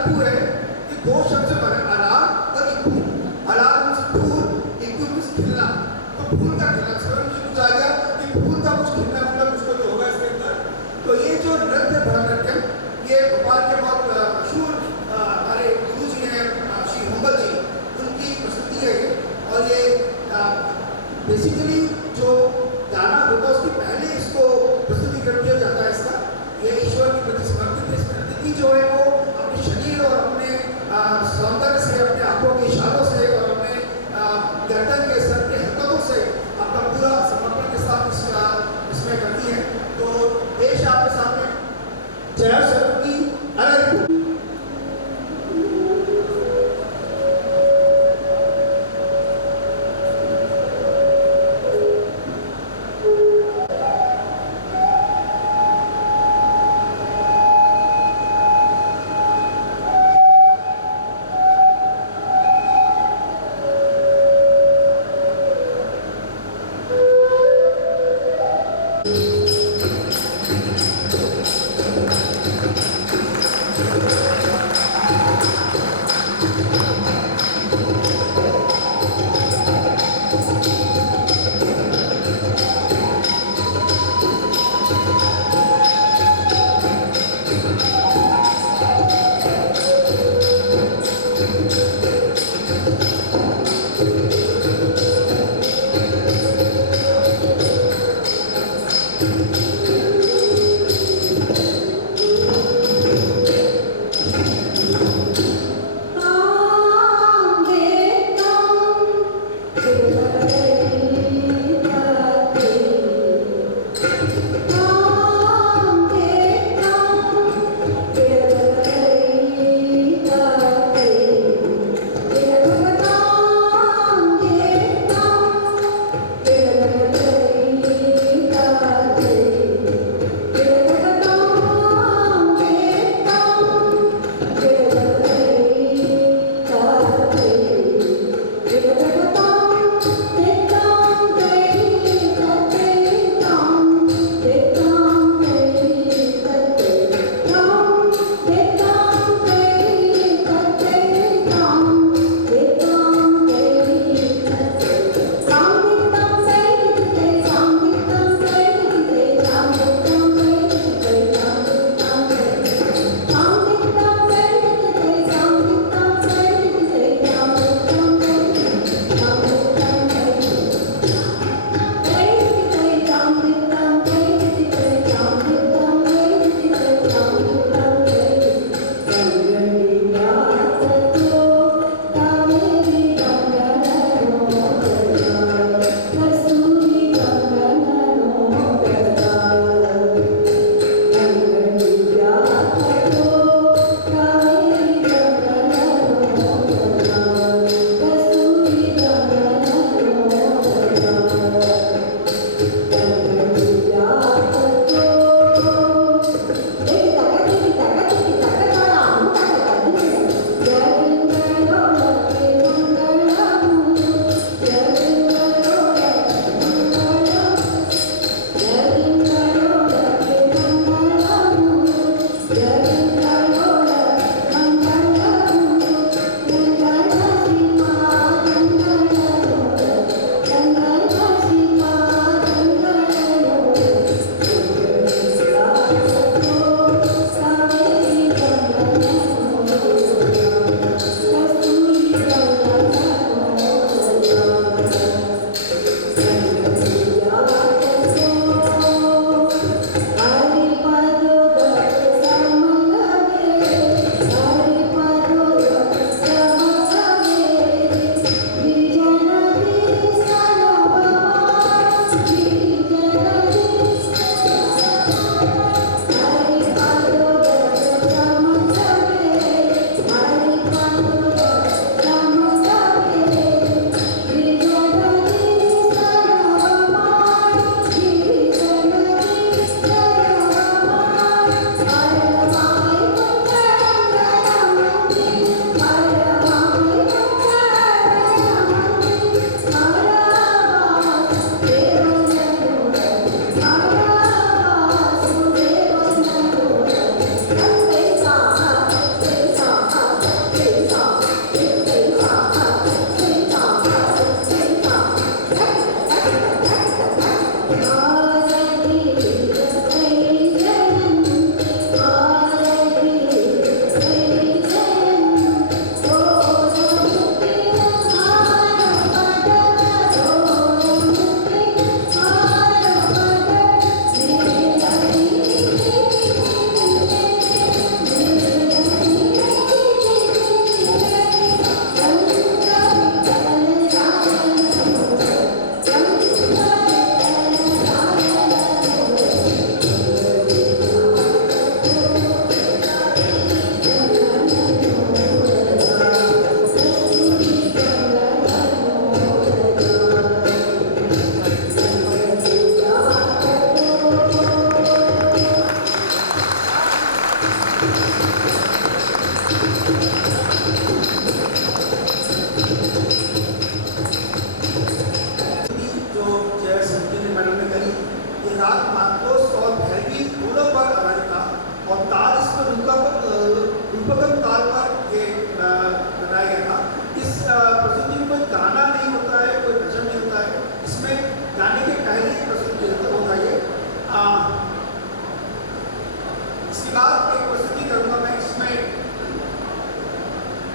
इक्कू है कि दो शब्द से बने अलार और इक्कू। अलार मीन्स फूल, इक्कू मीन्स खिलना। तो फूल का खिलना समझ में कुछ आ गया कि फूल का कुछ खिलना मतलब कुछ तो होगा इसके अंदर। तो ये जो नृत्य भरतनाट्यम ये भोपाल के बहुत मशहूर हमारे गुरु जी हैं श्री हम्बल जी, उनकी प्रस्तुति है ये। और ये बेसिकली जो गाना होता है उसके पहले इसको प्रस्तुतिकरण किया जाता है इसका। ये ईश्वर के प्रति समर्पित है। इस प्रकृति जो है वो अपने शरीर और अपने सौंदर्य से अपने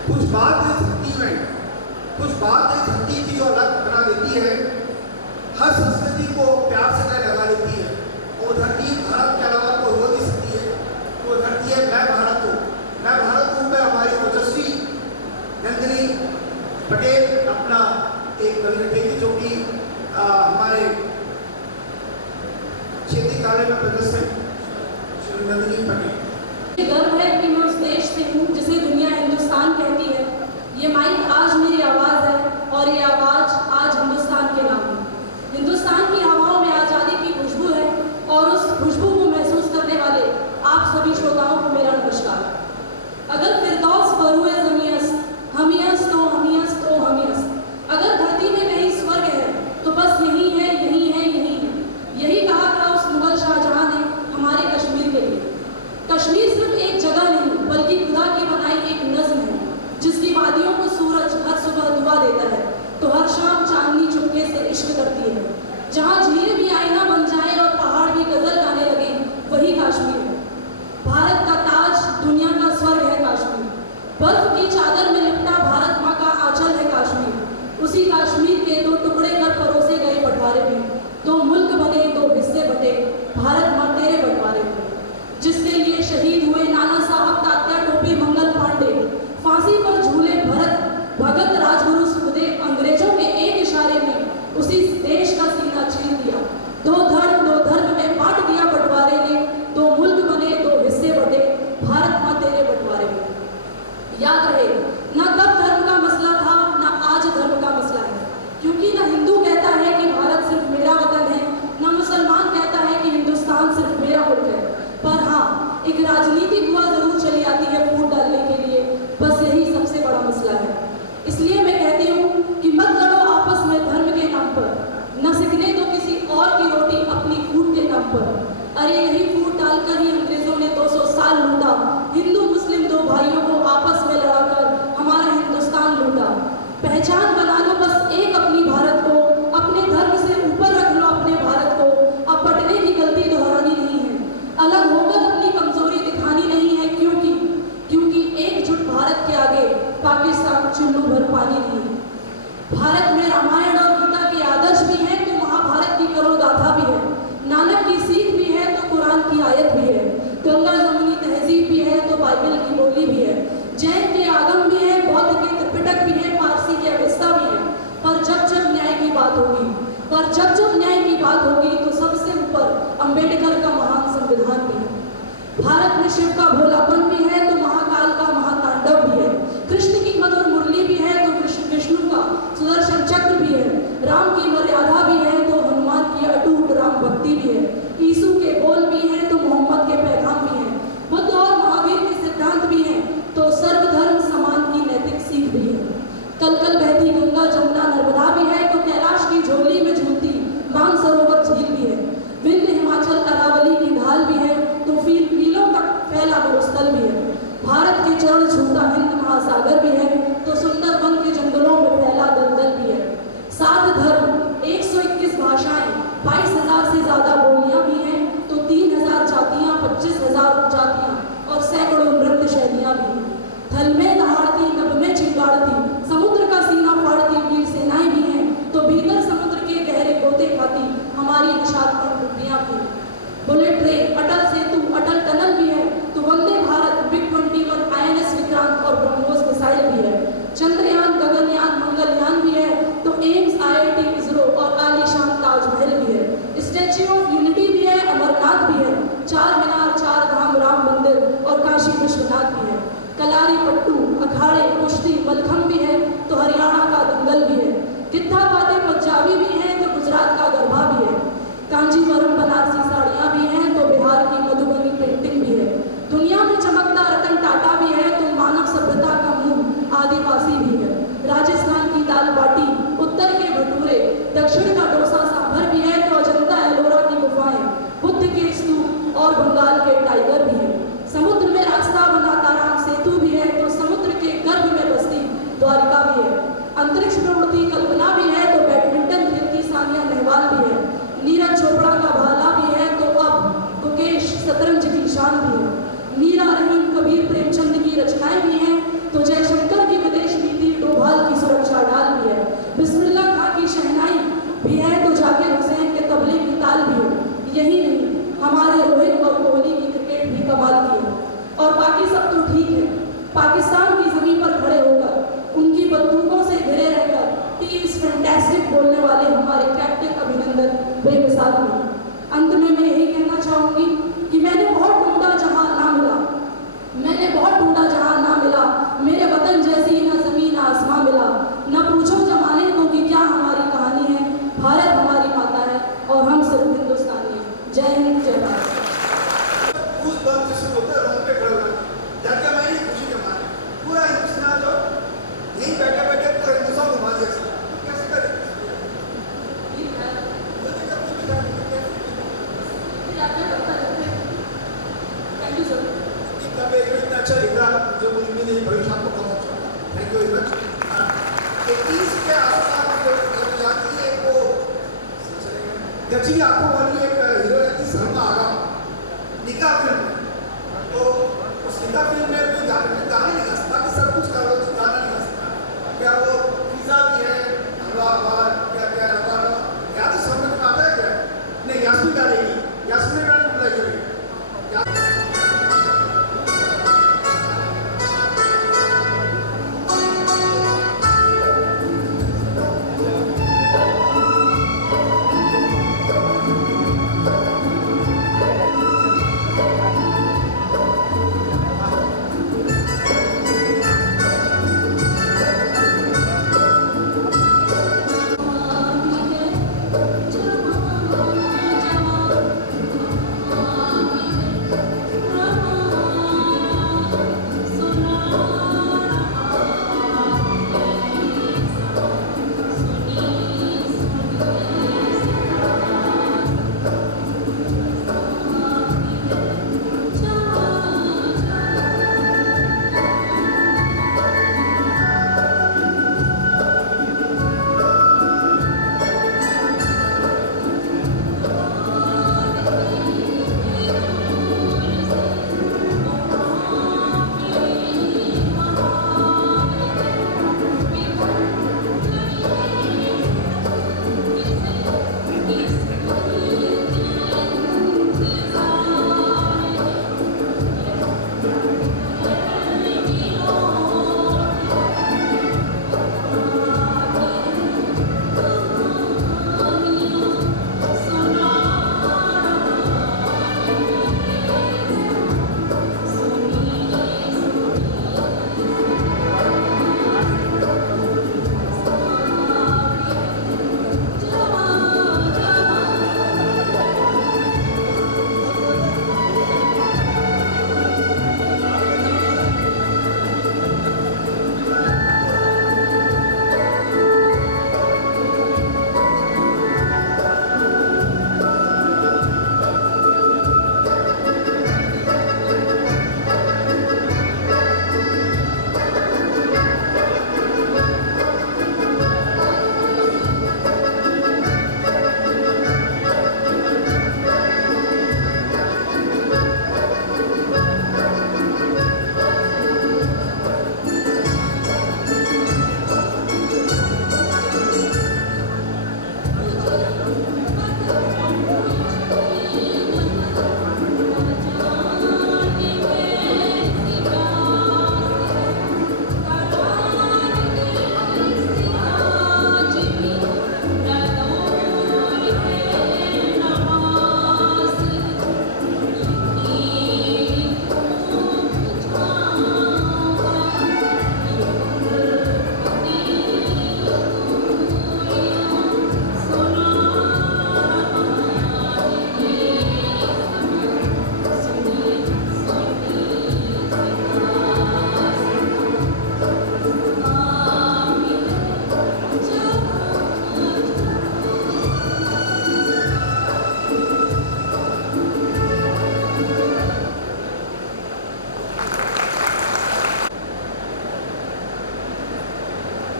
कुछ बात इस धरती की जो अलग बना देती है, हर संस्कृति को प्यार से गले लगा देती है। और धरती भारत के अलावा कोई हो नहीं सकती है। वो धरती है मैं भारत हूँ मैं हमारी ओजस्वी नंदिनी पटेल अपना एक कवि लिखेगी जो कि हमारे क्षेत्रीय कार्य में प्रदर्शन श्री नंदिनी पटेल। गर्व है कि मैं उस देश से हूँ जिसे दुनिया हिंदुस्तान कहती है। ये माइक आज मेरी आवाज़ है और ये आवाज़ आज हिंदुस्तान के नाम है। हिंदुस्तान की हवाओं में आज़ादी की खुशबू है और उस खुशबू को महसूस करने वाले आप सभी श्रोताओं को मेरा नमस्कार। अगर फिरदौस फरूए ज़मीयस्त हमीयस्त तो हमीयस्त तो हमीयस्त। अगर धरती में कहीं स्वर्ग है तो बस यही है, यही है, यही है। यही कहा था उस मुगल शाहजहां ने हमारे कश्मीर के लिए। कश्मीर सिर्फ एक जगह नहीं बल्कि खुदा की बनाई एक नज़्म है, जिसकी वादियों को सूरज हर सुबह दुआ देता है तो हर शाम चांदनी चुपके से इश्क करती है। जहाँ झीलें भी आईना बन जाए और पहाड़ भी गजल गाने लगे, वही कश्मीर है। भारत का ताज, दुनिया का स्वर्ग है कश्मीर। बर्फ की चादर में लिपटा भारत माँ का आंचल है कश्मीर। उसी कश्मीर के दो टुकड़े कर परोसे गए बंटवारे में दो मुल्क बने, दो हिस्से बटे, भारत माँ तेरे बंटवारे में। जिसके लिए शहीद हुए नाना साहब तात्या टोपी मंगल पांडे, फांसी पर झूले भगत राजगुरु सुखदेव, अंग्रेजों के एक इशारे में उसी देश का सीना छीन दिया। दो धर्म में बांट दिया बंटवारे ने, दो मुल्क बने, दो हिस्से बटे, भारत माँ तेरे बंटवारे में। याद रहे, न तब धर्म का मसला था न आज धर्म का मसला है, क्योंकि न हिंदू कहता है कि भारत सिर्फ मेरा वतन है, न मुसलमान कहता है कि हिंदुस्तान सिर्फ मेरा मुल्क है। पर हाँ, एक राजनीतिक हुआ जरूर चली आती है फूट डालने के लिए, बस यही सबसे बड़ा मसला है। इसलिए मैं कहती हूँ कि मत लड़ो आपस में धर्म के नाम पर, न सिकने दो किसी और की रोटी अपनी फूट के नाम पर। अरे यही फूट डालकर ही अंग्रेजों ने 200 साल लूटा, हिंदू मुस्लिम दो भाइयों को आपस में लड़ाकर हमारा हिंदुस्तान लूटा। पहचान बना लो बस एक अपनी भारत को, अपने धर्म से ऊपर रख लो अपने भारत को। अब बटने की गलती दोहरानी नहीं है, अलग होकर अपनी कमजोरी दिखानी नहीं है, क्योंकि एकजुट भारत के आगे पाकिस्तान चुल्लू भर पानी नहीं है। भारत में रामायण और गीता के आदर्श भी हैं तो महाभारत की करो गाथा भी है, नानक की सीख भी है तो कुरान की आयत भी है, गंगा जमुनी तहजीब भी है तो बाइबल की बोली भी है, जैन के आगम भी है, बौद्ध के त्रिपिटक भी है, पारसी के अवेस्ता भी है। पर जब न्याय की बात होगी तो सबसे ऊपर अंबेडकर का महान संविधान भी है। भारत में शिव का भोलापन भी है तो महाकाल का महातांडव भी है, कृष्ण की मधुर मुरली भी है तो विष्णु का सुदर्शन चक्र भी है, राम की मर्यादा भी है तो हनुमान की अटूट राम भक्ति भी है, यीशु के बोल भी है तो मोहम्मद के पैगाम भी है, बुद्ध और महावीर के सिद्धांत भी हैं तो सर्वधर्म समान की नैतिक सीख भी है। कल कल बहती गंगा जमुना नर्मदा भी है तो कैलाश की झोली में झूलती मानसरोवर झील भी है, विंध्य हिमाचल अरावली की ढाल भी है तो मीलों तक फैला मरुस्थल भी है, भारत के चरण छूता हिंद महासागर भी है तो सुंदरबन के जंगलों में फैला दलदल भी है। 7 धर्म, 121 भाषाएं, 22,000 से ज्यादा बोलियां भी हैं तो 3,000 जातियां, 25,000 जातियां और सैकड़ों नृत्य शैलियां भी हैं। थल में दहाड़ती, नभ में चिंगाड़ती, समुद्र का सीना फाड़ती वीर सेनाएं भी हैं तो भीतर समुद्र के गहरे गोते खाती हमारी निशात्मक बुद्धियां भी हैं। बुलेट ट्रेन, अटल सेतु, अटल टनल भी है तो वंदे भारत, बिग 21, INS विक्रांत और ब्रह्मोस मिसाइल भी है, चंद्रयान, गगनयान, मंगलयान भी है तो एम्स, IIT, इसरो और आलीशान ताजमहल भी है, स्टैच्यू ऑफ यूनिटी भी है, अमरनाथ भी है, 4 मीनार, 4 धाम, राम मंदिर और काशी विश्वनाथ भी है, कलारी पट्टू, अखाड़े, कुश्ती, मलखम भी है तो हरियाणा का दंगल भी है, गिद्धा बातें पंजाबी भी है तो गुजरात का गरबा भी है, कांजीवरम बनारसी साड़ियाँ भी हैं तो बिहार की मधुबनी पेंटिंग भी है, दुनिया में चमकता रतन टाटा भी है तो मानव सभ्यता का मूल आदिवासी भी है, राजस्थान की दाल बाटी, उत्तर के भटूरे, दक्षिण का डोसा सांभर भी है तो अजंता एलोरा की गुफाएं, बुद्ध के स्तूप और बंगाल के टाइगर भी है, समुद्र में रास्ता बनाता राम सेतु भी है तो समुद्र के गर्भ में बसती द्वारिका भी है, अंतरिक्ष प्रवृत्ति कल्पना भी है फैंटास्टिक बोलने वाले हमारे कैप्टन अभिनंदन बेमिसाल हैं। अंत में मैं यही कहना चाहूँगी कि मैंने बहुत ढूंढा जहाँ ना मिला, मैंने बहुत ढूंढा जहाँ ना मिला, मेरे वतन जैसी न ज़मीन आसमां मिला। न पूछो जमाने को कि क्या हमारी कहानी है, भारत हमारी माता है और हम सिर्फ हिंदुस्तानी हैं। जय हिंद, जय भारत। उस बात से शुरू होता है, रोड पे खड़ा हुआ जाके मैं ये खुशी के मारे पूरा हिंदुस्तान जो यहीं बैठे बैठे पूरा हिंदुस्तान घुमा दिया। कैसे करें? Thank you sir. इतना अच्छा लिख रहा जो मुझे नहीं भविष्य आपको बहुत अच्छा। Thank you very much. 21 के आसपास जो जाती है वो गची आंखों वाली एक हीरो रहती सलमा आगा निकाह फिल्म में, तो उस निकाह फिल्म में कोई गाना नहीं गा सकता कि सब कुछ कर लो तो गाना नहीं गा सकता। क्या वो पिज़्ज़ा भी है, हलवा क्या क्या या तो समझ में आता है क्या? नहीं, यास्मीन गाएगी, यास्मीन गाने बुलाई करेगी।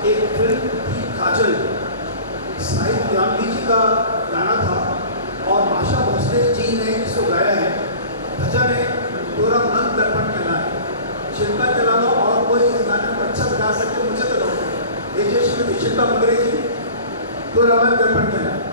एक फिल्म थी काजल, साहिब जामली जी का गाना था और आशा भोसले जी ने इसको गाया है। भजन है तोरा मन दर्पण कहना है। शिल्पा के अलावा और कोई इस गाने को अच्छा बजा सकते मुझे तो लगता है। ये श्रीमती शिल्पा मंगरे जी, तोरा मन दर्पण कहना है।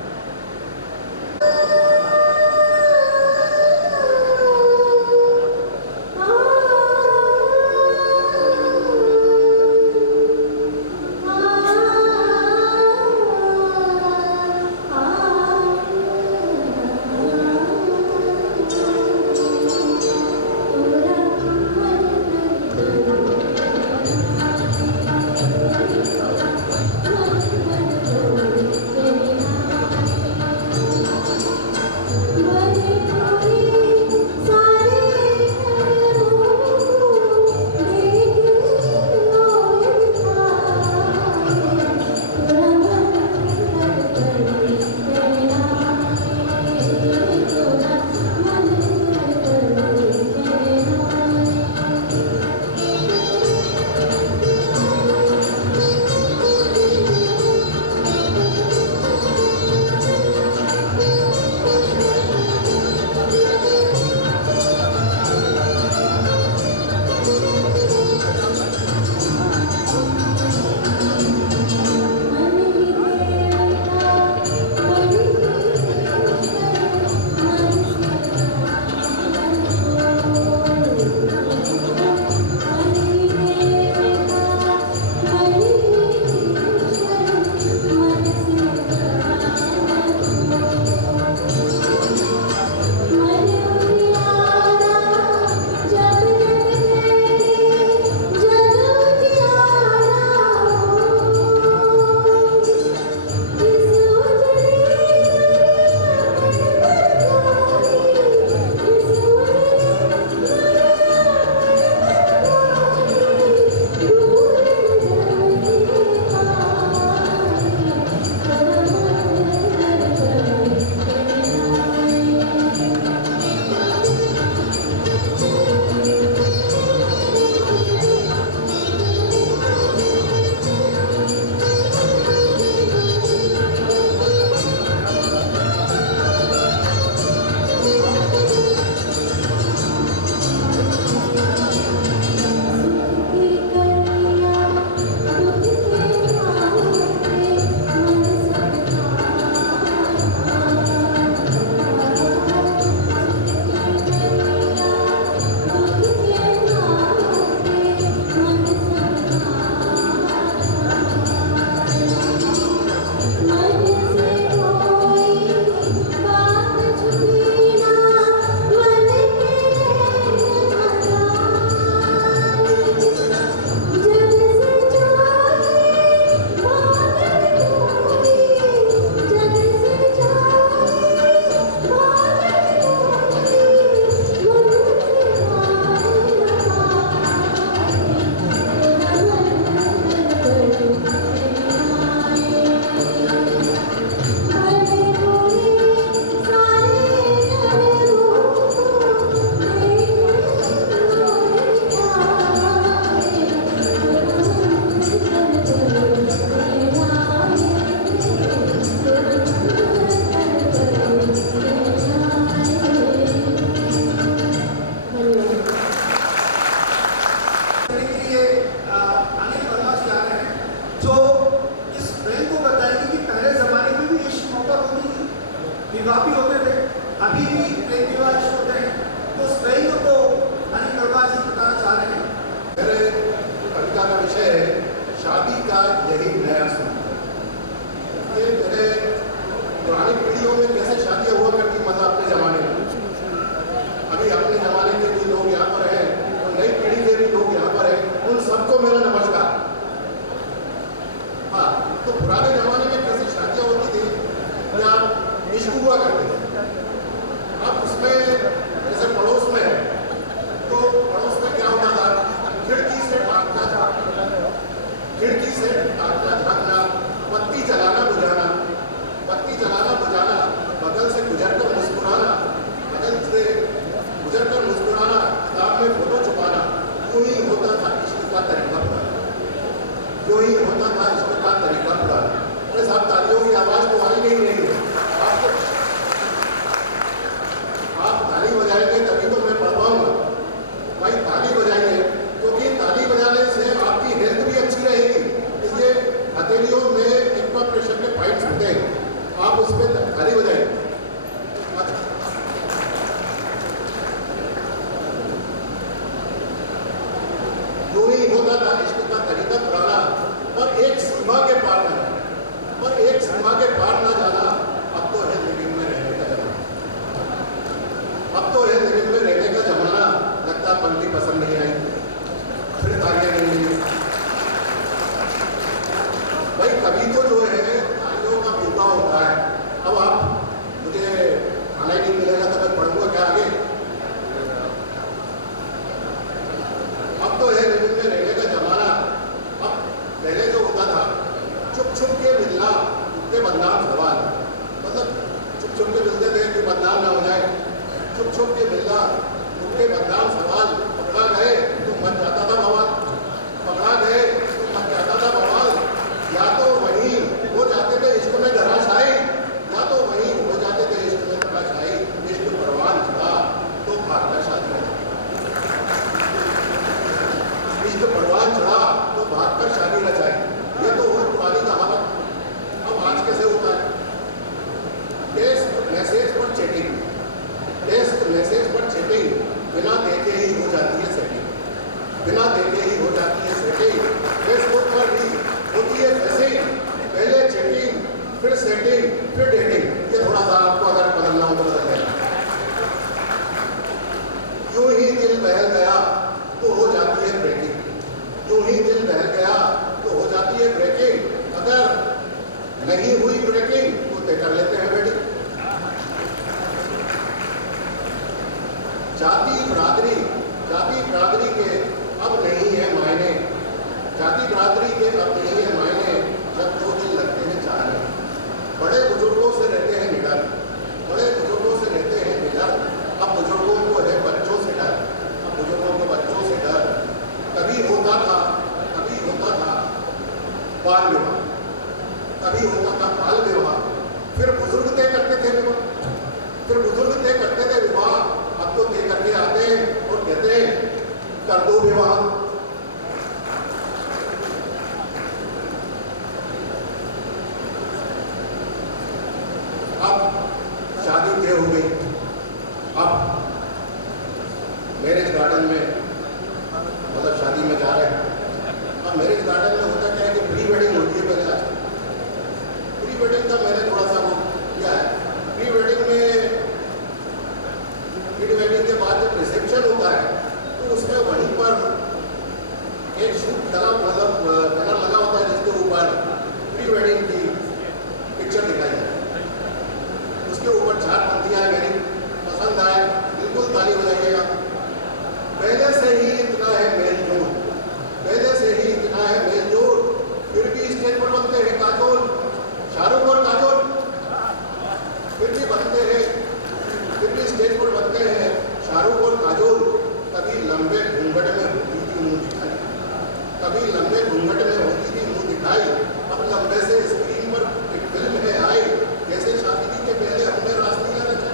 विषय है शादी का यही नया सूत्र। ये मेरे पुरानी पीढ़ियों में कैसे शादियाँ हुआ करती, मतलब अपने ज़माने में, अभी अपने ज़माने के भी लोग यहाँ पर हैं और नई पीढ़ी के भी लोग यहाँ पर हैं, उन सबको मेरा नमस्कार। हाँ, तो पुराने ज़माने में कैसे शादियाँ होती थी या इश्क हुआ करते थे। अब उसमें जैसे पड़ोस में है तो पड़ोस में क्या होता था, खिड़की से ताकना झाँकना, बत्ती जलाना बुझाना, बगल से गुजरकर मुस्कुराना, किताब में फोटो छुपाना, यूँ ही होता था इश्क का तरीका पुराना। अरे साहब, तालियों की आवाज़ तो आई नहीं रही है। आप ताली बजाएंगे तभी तो मैं पढ़ पाऊंगा। भाई ताली बजाइए, क्योंकि ताली बजाने से आपकी हेल्थ भी अच्छी रहेगी। इसलिए हथेलियों में एक्वा प्रेशर के पाइप्स होते हैं, आप उस पर ताली बजाइए। जो ही होता था इश्क का तरीका पुराना, और एक सीमा के पार न जाना, अब तो है लिविंग में रहने का जमाना। लगता पंक्ति पसंद नहीं आई, फिर तालियां नहीं मिली। भाई कभी तो जो है तालियों का मुद्दा होता है। अब आप मुझे खाना ही नहीं मिलेगा तो मैं पढ़ूंगा क्या आगे। अब तो है लिविंग में रहने का जमाना। अब पहले जो होता था छुप के मिलना, उनके बदनाम सवाल, मतलब छुप के मिलते थे कि बदनाम ना हो जाए। छुप के मिलना, उनके बदनाम सवाल, पकड़ा गए तो मच जाता था बवाल, या तो वहीं हो जाते थे इश्क में धराशायी, इश्क परवान चढ़ा तो भागकर शादी रचाई। ये तो वो पुरानी कहावत। अब आज कैसे होता है, टेक्स्ट मैसेज पर चैटिंग, बिना देखे ही हो जाती है सेटिंग, फेसबुक पर भी होती है मैसेज, पहले चैटिंग, फिर सेटिंग, फिर डेटिंग। ये थोड़ा सा आपको अगर बदलना हो तो बदल जाए। यूं ही दिल बहल गया तो हो जाती है ब्रेकिंग, अगर नहीं हुई ब्रेकिंग तो तय कर लेते हैं वेडिंग। जाति बिरादरी के अब नहीं है मायने, जब दो दिल लगते हैं चाहने। बड़े बुजुर्गों से रहते हैं निडर, अब बुजुर्गों को है बच्चों से डर, कभी होता था बाल विवाह, फिर बुजुर्ग तय करते थे विवाह, अब तो तय करके आते हैं और कहते हैं कर दो विवाह। अब शादी तय हो गई, अब मैरिज गार्डन में, मतलब शादी में जा रहे हैं। अब मैरिज गार्डन में होता क्या है कि प्री वेडिंग होती है। पहले आज प्री वेडिंग का मैंने थोड़ा सा वो किया है। प्री वेडिंग के बाद जब रिसेप्शन होता है तो उसमें वहीं पर एक शूट बैनर लगा होता है जिसके ऊपर प्री वेडिंग की पिक्चर दिखाई जाए। उसके ऊपर 4 पंक्तियां मेरी पसंद आए, बिल्कुल ताली बजाइएगा। पहले से ही इतना है मेल जोड़, फिर भी स्टेज पर बनते हैं काजोल, शाहरुख और काजोल, फिर भी स्टेज पर बनते हैं शाहरुख और काजोल। कभी लंबे घूंघट में होती थी मुंह दिखाई, अब लंबे से स्क्रीन पर एक फिल्म है आई, जैसे शादी के पहले हमने रासलीला रचा।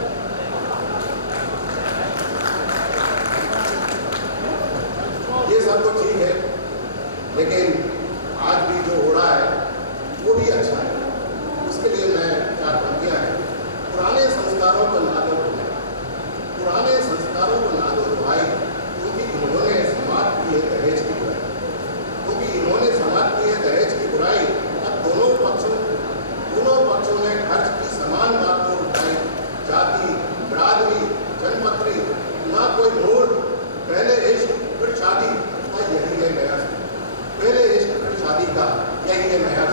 ये सब तो ठीक है, लेकिन आज भी जो हो रहा है वो भी अच्छा है। उसके लिए मैं 4 पंक्तियां हैं। पुराने संस्कारों को ना दो भाई, क्योंकि इन्होंने समाज की दहेज की, आबादी का यही है महज।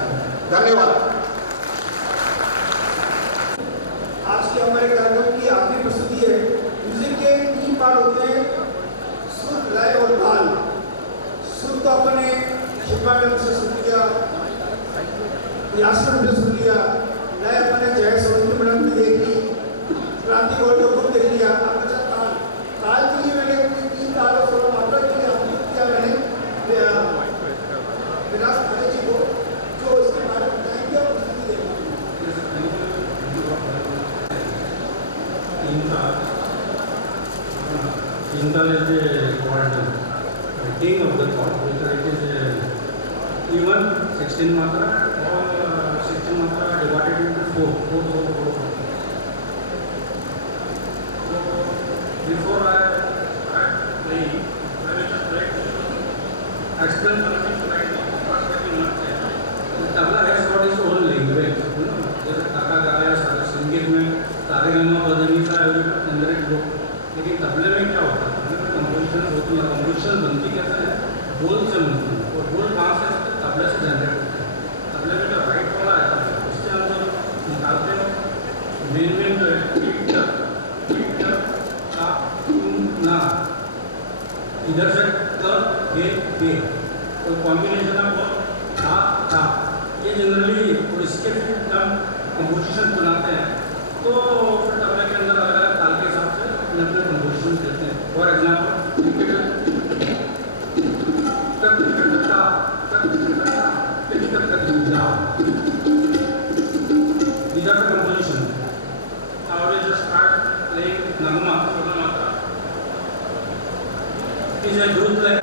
धन्यवाद। आज के हमारे कार्यक्रम की आखिरी प्रस्तुति है। म्यूजिक के 3 पार्ट होते हैं, सुर, लय और ताल। सुर तो अपने शिल्पांडन से सुन लिया, यासमन से सुन लिया, लय अपने जय सरोजनी मैडम ने देख ली, क्रांति गोल्ड को देख लिया। अब बचा ताल। ताल के लिए मैंने 3 ताल और सोलह मात्रा के लिए आमंत्रित किया मैंने विलास खरे जी को, जो इसके बारे में बताएंगे और प्रस्तुति देंगे। Intal is called king of the thought, whether it is even 16 matra or 16 matra divided into 4. So before I start playing, I will just try to explain something right now. First, let me not say. The tabla has got its own language. जैसे काका गाया सारे संगीत में सारे गाना बदलनी सा अंदर एक लोग, लेकिन तबले में क्या होता है? तबले में कंपोजिशन होती है। कंपोजिशन बनती कैसे है? बोल से बनती है, और बोल कहाँ से आते हैं? तबले से जनरेट होते हैं। तबले में जो राइट वाला आता है उससे हम जब निकालते हैं मेन जो है टीट का ना, इधर से के तो कॉम्बिनेशन है था। ये जनरली, और इसके फिर हम कंपोजिशन बनाते हैं तो फिर तबले के अंदर अलग अलग ताल के हिसाब से अपने कंपोजिशन देते हैं। For example these are the composition. I will just start playing Nagama, Sogamata. It is a group like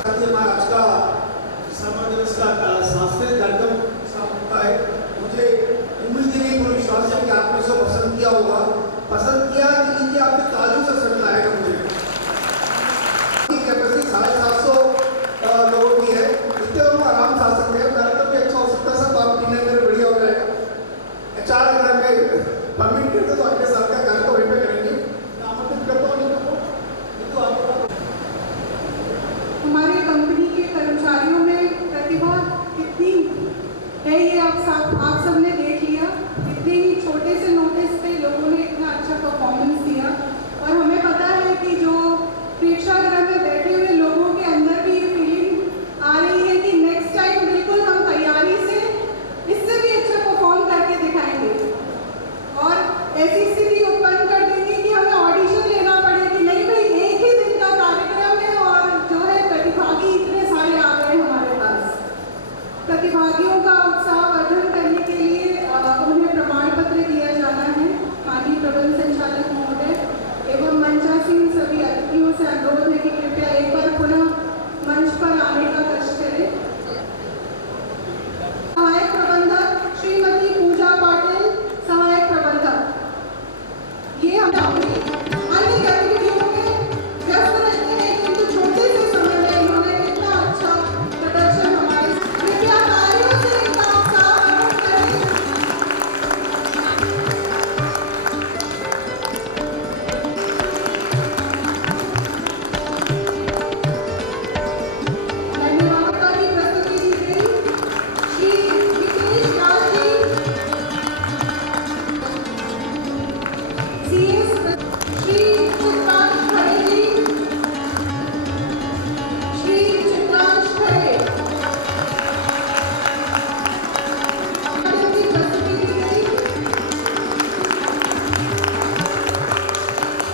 आज का समाज दिवस का सांस्कृतिक कार्यक्रम समाप्त है। मुझे उम्मीद नहीं, पूरा विश्वास है कि आपने सब पसंद किया होगा। पसंद किया कि लीजिए, आपके ताजों से समझ आएगा। मुझे कैपेसिटी 750 लोगों की है, इतने लोग आराम से आ सकते हैं। कार्यक्रम भी अच्छा हो सकता है। सब आप डिनर मेरे बढ़िया हो जाएगा। 4 अगर हमें परमिट करते तो अगले साल का कार्यक्रम वहीं पे करेंगे। आमंत्रित करता हूँ हमारे कंपनी के कर्मचारियों में प्रतिभा कितनी है ये आप सबने देख लिया। इतने ही छोटे से नोटिस पे लोगों ने इतना अच्छा परफॉर्मेंस दिया और हमें पता है कि जो प्रेक्षागृह में बैठे हुए लोगों के अंदर भी ये फीलिंग आ रही है कि नेक्स्ट टाइम बिल्कुल हम तैयारी से इससे भी अच्छा परफॉर्म करके दिखाएंगे और ऐसी स्थिति उत्पन्न कर देंगे कि हमें ऑडिशन लेना पड़े कि नहीं भाई एक ही दिन का कार्यक्रम है और जो है प्रतिभागी इतने सारे आ गए हमारे पास। प्रतिभागियों का उत्साह वर्धन करने के लिए उन्हें प्रमाण पत्र दिया जाना है। माननीय प्रबंध संचालक महोदय एवं मंचासीन सभी अतिथियों से अनुरोध है कि कृपया एक बार पुनः मंच पर आने का कष्ट करें। सहायक प्रबंधक श्रीमती पूजा पाटिल, सहायक प्रबंधक, ये हम अन्य गतिविधियों में व्यस्त रहते हैं किंतु छोटे से समय में इन्होंने इतना अच्छा प्रदर्शन हमारे कृपया कार्यों से इनका उत्साह वर्धन करें। धन्यवाद का भी प्रस्तुति दी गई। श्री विकेश राज जी, CS श्री चित्रांश खरे जी, श्री चित्रांश खरे की प्रस्तुति दी गई।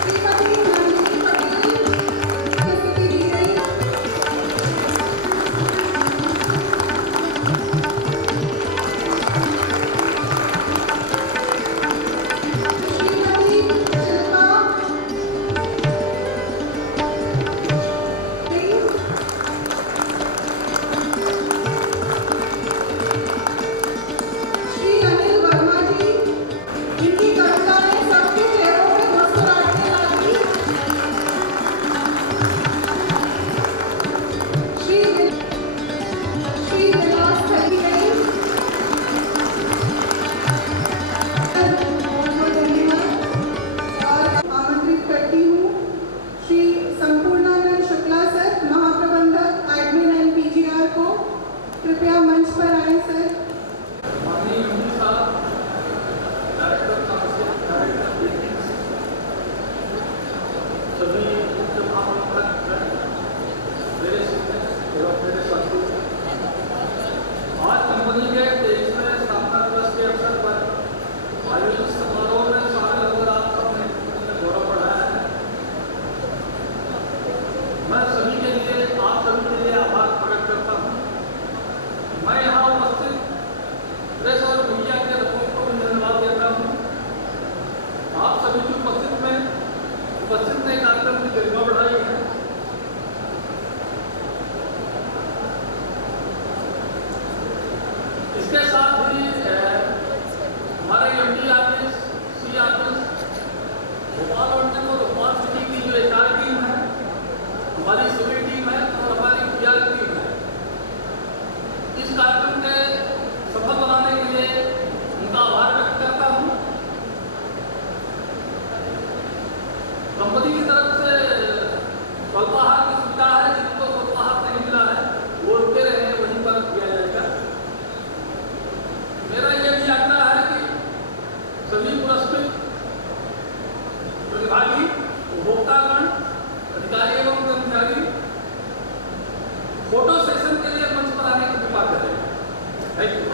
श्रीमती नंदिनी पटेल प्रस्तुति दी गई। श्रीमती शिल्पा श्री अनिल वर्मा जी, इनकी कविता ने सबके चेहरों पे मुस्कुराहटें ला दी। श्री विलास खलीगई, बहुत धन्यवाद। और आमंत्रित करती हूँ श्री संपूर्णानंद शुक्ला सर, महाप्रबंधक एडमिन एंड PGR को। कृपया मंच पर आए सर। माननीय एमडी साहब, डायरेक्टर काउंसिल, डायरेक्टर मीटिंग्स, सभी मुख्य महाप्रबंधक, मेरे शिक्षक एवं मेरे साथी, आज कंपनी के 23वें स्थापना दिवस के अवसर पर आयोजित समारोह में शामिल होकर आप सबने गौरव बढ़ाया है। मैं सभी के लिए, आप सभी के लिए आभार प्रकट करता हूँ। मैं यहाँ उपस्थित प्रेस और मीडिया के लोगों को भी धन्यवाद देता हूँ। आप सभी की उपस्थित ने कार्यक्रम की गरिमा बढ़ाई है। इसके साथ ही हमारे MD office, C office, Bhopal मंडल और भोपाल सिटी की जो HR टीम है, हमारी सिविल टीम है और हमारी PR टीम है, इस कार्यक्रम के सफल बनाने के लिए उनका आभार व्यक्त करता हूँ। कंपनी की तरफ से स्वल्पाहार की सुविधा है, जिनको स्वल्पाहार नहीं मिला है वो रुके रहे वहीं पर किया जाएगा। मेरा ये भी आग्रह है कि सभी पुरस्कृत प्रतिभागी, उपभोक्तागण, अधिकारी एवं कर्मचारी फोटो सेशन के लिए मंच पर आने की कृपा करें। Thank you.